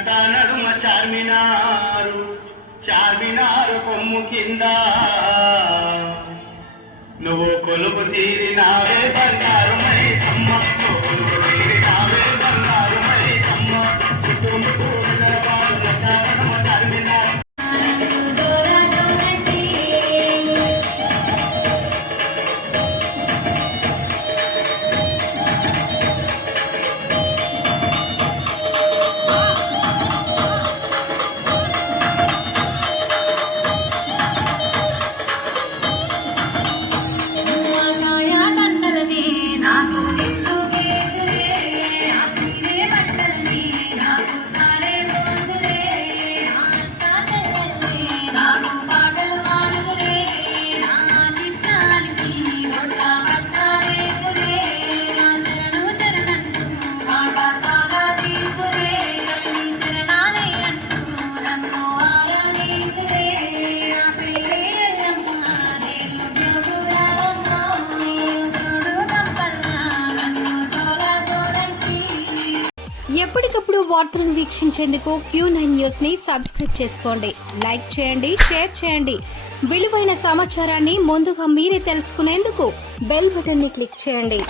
నట నడుమ చార్మినారు కొమ్ము కింద నువ్వు కొలుపు తీరినావే బంగారు మైసమ్మ, కొలుపు తీరినావే బంగారు మైసమ్మ, కుటుంబకు హైదరాబాదు నట నడుమ చార్మినారు. ఎప్పటికప్పుడు వార్తలను వీక్షించేందుకు Q9 న్యూస్ ని సబ్స్క్రైబ్ చేసుకోండి, లైక్ చేయండి, షేర్ చేయండి. విలువైన సమాచారాన్ని ముందుగా మీరే తెలుసుకునేందుకు బెల్ బటన్ ని క్లిక్ చేయండి.